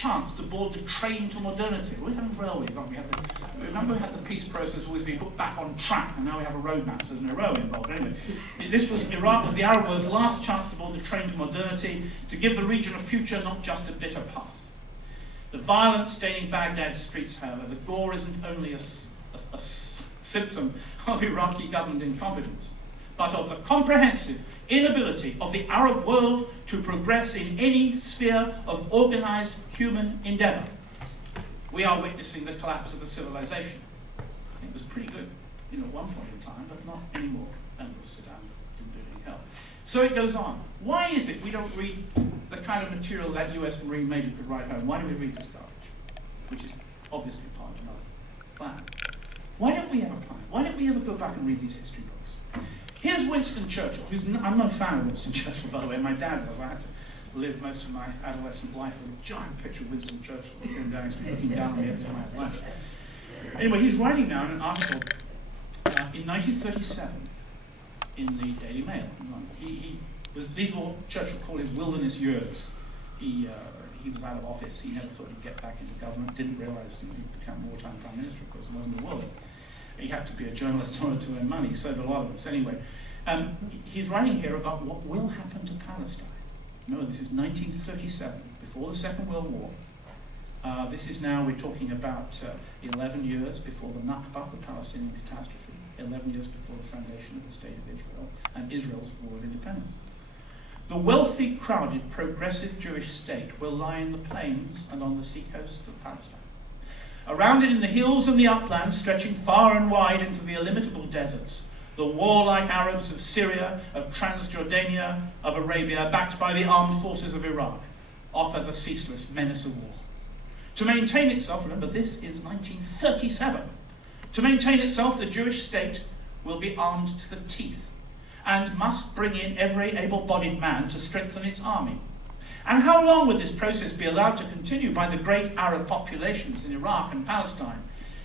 chance to board the train to modernity. We have railways, aren't we? Remember we had the peace process always being put back on track, and now we have a roadmap, so there's no railway involved. Anyway, Iraq was the Arab world's last chance to board the train to modernity, to give the region a future, not just a bitter past. The violence staining Baghdad's streets, however, the gore isn't only a symptom of Iraqi government incompetence, but of the comprehensive inability of the Arab world to progress in any sphere of organized human endeavor. We are witnessing the collapse of a civilization. It was pretty good, at one point in time, but not anymore. And Saddam didn't do any help. So it goes on. Why is it we don't read the kind of material that US Marine Major could write home? Why do we read this garbage? Which is obviously part of another plan. Why don't we have a plan? Why don't we ever go back and read these history books? Here's Winston Churchill, I'm not a fan of Winston Churchill, by the way. My dad was. I had to live most of my adolescent life with a giant picture of Winston Churchill looking down on me every time I had lunch. Anyway, he's writing now in an article in 1937 in the Daily Mail. These were what Churchill called his wilderness years. He was out of office. He never thought he'd get back into government. Didn't realise he'd become wartime prime minister. Of course, it wasn't the world. You have to be a journalist in order to earn money. So do a lot of us. Anyway, he's writing here about what will happen to Palestine. No, this is 1937, before the Second World War. This is now, we're talking about 11 years before the Nakba, the Palestinian catastrophe, 11 years before the foundation of the State of Israel, and Israel's War of Independence. The wealthy, crowded, progressive Jewish state will lie in the plains and on the seacoast of Palestine. Around it in the hills and the uplands, stretching far and wide into the illimitable deserts, the warlike Arabs of Syria, of Transjordania, of Arabia, backed by the armed forces of Iraq, offer the ceaseless menace of war. To maintain itself, remember this is 1937, to maintain itself the Jewish state will be armed to the teeth and must bring in every able-bodied man to strengthen its army. And how long would this process be allowed to continue by the great Arab populations in Iraq and Palestine?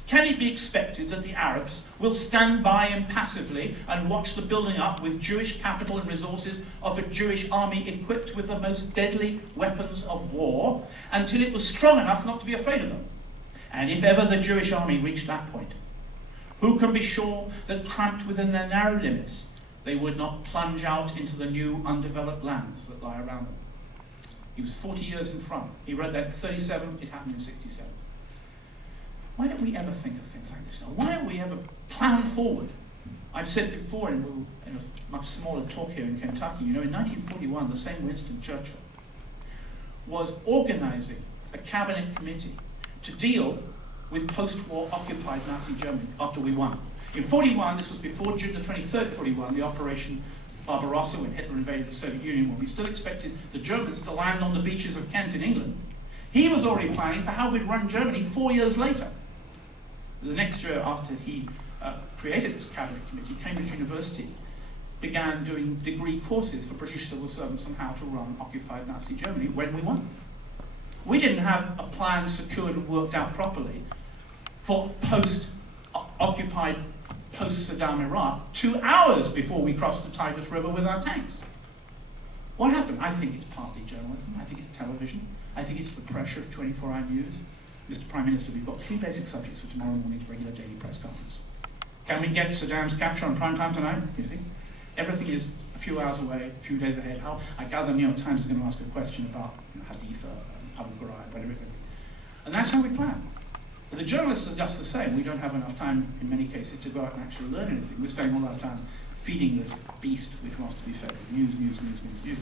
Can it be expected that the Arabs will stand by impassively and watch the building up with Jewish capital and resources of a Jewish army equipped with the most deadly weapons of war until it was strong enough not to be afraid of them? And if ever the Jewish army reached that point, who can be sure that, cramped within their narrow limits, they would not plunge out into the new undeveloped lands that lie around them? He was 40 years in front. He wrote that in 37, it happened in 67. Why don't we ever think of things like this now? Why don't we ever plan forward? I've said before in a much smaller talk here in Kentucky, in 1941, the same Winston Churchill was organizing a cabinet committee to deal with post-war occupied Nazi Germany after we won. In 41, this was before June the 23rd, 41, the Operation Barbarossa, when Hitler invaded the Soviet Union, when we still expected the Germans to land on the beaches of Kent in England. He was already planning for how we'd run Germany 4 years later. The next year after he created this cabinet committee, Cambridge University began doing degree courses for British civil servants on how to run occupied Nazi Germany when we won. We didn't have a plan secured and worked out properly for post-occupied, post-Saddam Iraq 2 hours before we crossed the Tigris River with our tanks. What happened? I think it's partly journalism. I think it's television. I think it's the pressure of 24-hour news. Mr. Prime Minister, we've got 3 basic subjects for tomorrow morning's regular daily press conference. Can we get Saddam's capture on prime time tonight? You see? Everything is a few hours away, a few days ahead. I gather the New York Times is going to ask a question about Hadith, Abu Ghraib, whatever it may be. And that's how we plan. But the journalists are just the same. We don't have enough time, in many cases, to go out and actually learn anything. We're spending all our time feeding this beast which wants to be fed with news, news, news, news, news.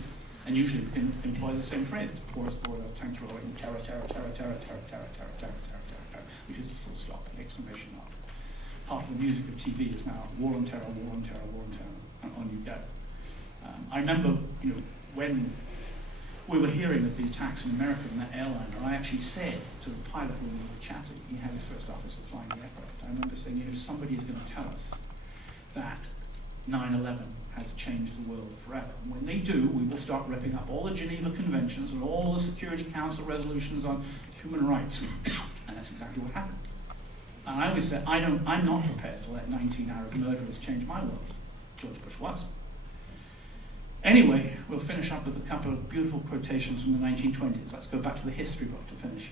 And usually we can employ the same phrase. Porous border, tanks rolling, terror, terror, terror, terror, terror, terror, terror, terror, terror, terror, terror, which is a full stop, an exclamation mark. Part of the music of TV is now war on terror, war on terror, war on terror, and on you go. I remember, when we were hearing of the attacks in America on that airliner, I actually said to the pilot when we were chatting, he had his first officer flying the aircraft, I remember saying, somebody is going to tell us that 9/11 has changed the world forever. And when they do, we will start ripping up all the Geneva Conventions and all the Security Council resolutions on human rights. And that's exactly what happened. And I always said, I'm not prepared to let 19 Arab murderers change my world. George Bush was. Anyway, we'll finish up with a couple of beautiful quotations from the 1920s. Let's go back to the history book to finish.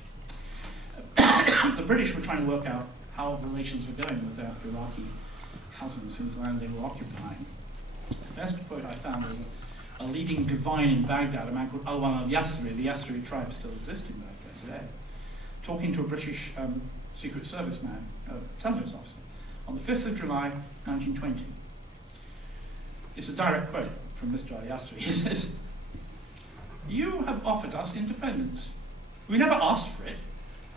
The British were trying to work out how relations were going with their Iraqi cousins whose land they were occupying. The best quote I found was a leading divine in Baghdad, a man called Alwan al-Yasri. The Yasri tribe still exists in Baghdad today, talking to a British Secret Service man, intelligence officer, on the 5th of July, 1920. It's a direct quote from Mr. al-Yasri. He says, "You have offered us independence. We never asked for it.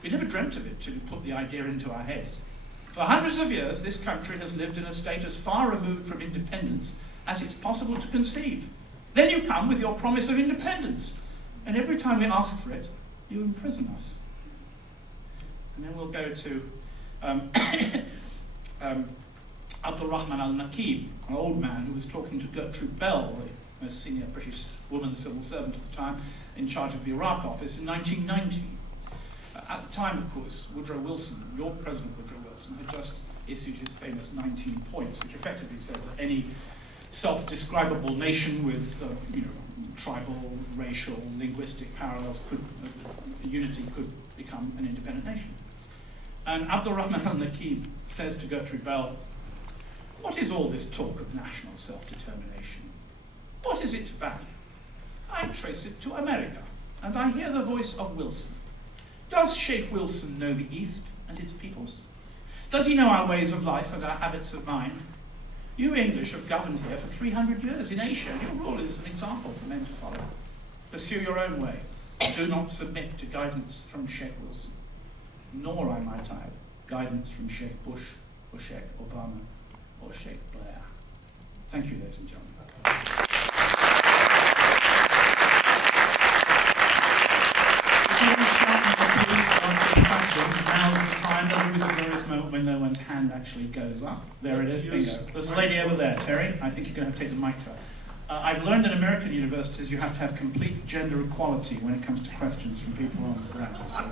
We never dreamt of it till you put the idea into our heads. For hundreds of years, this country has lived in a state as far removed from independence as it's possible to conceive. Then you come with your promise of independence, and every time we ask for it, you imprison us." And then we'll go to Abdul Rahman al-Nakib, an old man who was talking to Gertrude Bell, the most senior British woman civil servant at the time, in charge of the Iraq office in 1990. At the time, of course, Woodrow Wilson, York President Woodrow Wilson, had just issued his famous 19 points, which effectively said that any self-describable nation with tribal, racial, linguistic parallels unity could become an independent nation. And Abdul Rahman al-Nakib says to Gertrude Bell, "What is all this talk of national self-determination? What is its value? I trace it to America, and I hear the voice of Wilson. Does Sheikh Wilson know the East and its peoples? Does he know our ways of life and our habits of mind? You English have governed here for 300 years in Asia. Your rule is an example for men to follow. Pursue your own way. Do not submit to guidance from Sheikh Wilson, nor, I might add, guidance from Sheikh Bush or Sheikh Obama or Sheikh Blair." Thank you, ladies and gentlemen. Now's the time. There's always a glorious moment when no one's hand actually goes up. There it is, bingo. There's a lady over there, Terry. I think you're going to have to take the mic to her. I've learned in American universities you have to have complete gender equality when it comes to questions from people on the ground. So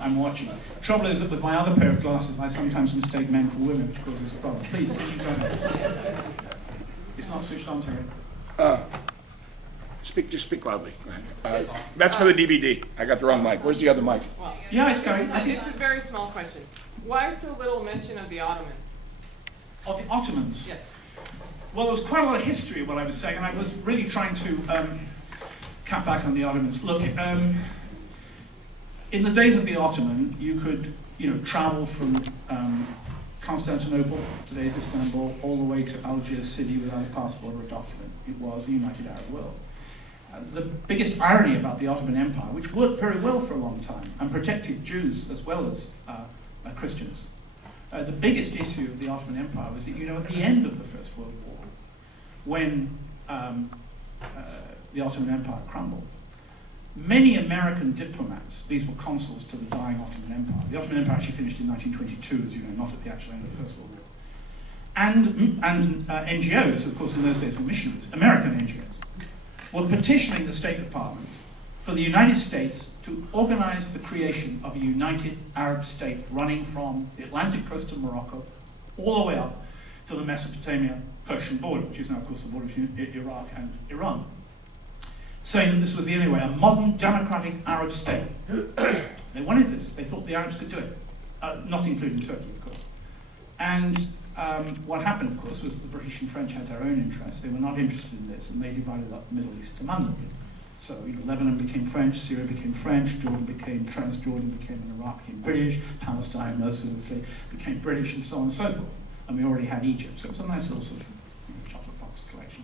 I'm watching. Trouble is that with my other pair of glasses, I sometimes mistake men for women, which causes a problem. Please, can you go ahead? It's not switched on, Terry. Just speak loudly. That's for the DVD. I got the wrong mic. Where's the other mic? Well, yeah, it's going. It's a very small question. Why so little mention of the Ottomans? Of the Ottomans? Yes. Well, there was quite a lot of history of what I was saying, and I was really trying to cut back on the Ottomans. Look, in the days of the Ottoman, you could, travel from Constantinople, today's Istanbul, all the way to Algiers city without a passport or a document. It was the United Arab world. The biggest irony about the Ottoman Empire, which worked very well for a long time and protected Jews as well as Christians, the biggest issue of the Ottoman Empire was that, at the end of the First World War, when the Ottoman Empire crumbled, many American diplomats, these were consuls to the dying Ottoman Empire. The Ottoman Empire actually finished in 1922, as you know, not at the actual end of the First World War. And NGOs, of course, in those days were missionaries, American NGOs, were petitioning the State Department for the United States to organize the creation of a united Arab state running from the Atlantic coast of Morocco all the way up to the Mesopotamia-Persian border, which is now, of course, the border between Iraq and Iran, saying that this was the only way, a modern democratic Arab state. They wanted this. They thought the Arabs could do it, not including Turkey, of course. And what happened, of course, was that the British and French had their own interests. They were not interested in this, and they divided up the Middle East among them. So, Lebanon became French, Syria became French, Jordan became Transjordan, became Iraq, became British, Palestine mercilessly became British, and so on and so forth. And we already had Egypt, so it was a nice little sort of chocolate box collection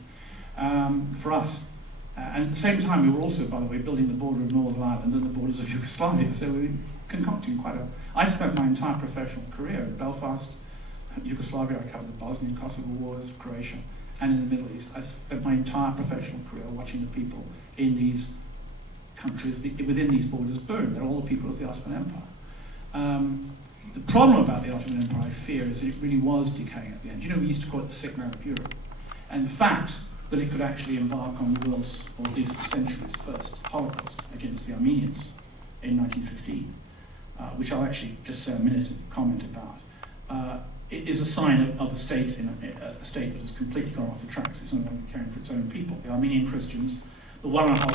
for us. And at the same time, we were also, by the way, building the border of Northern Ireland and the borders of Yugoslavia. So we were concocting quite a... I spent my entire professional career in Belfast, Yugoslavia. I covered the Bosnian Kosovo wars, Croatia, and in the Middle East. I spent my entire professional career watching the people in these countries, within these borders, burn. They're all the people of the Ottoman Empire. The problem about the Ottoman Empire, I fear, is that it really was decaying at the end. We used to call it the sick man of Europe. And the fact that it could actually embark on the world's, or at least the century's first Holocaust against the Armenians in 1915, which I'll actually just say a minute of comment about, it is a sign of a state a state that has completely gone off the tracks. It's no longer caring for its own people. The Armenian Christians, the 1.5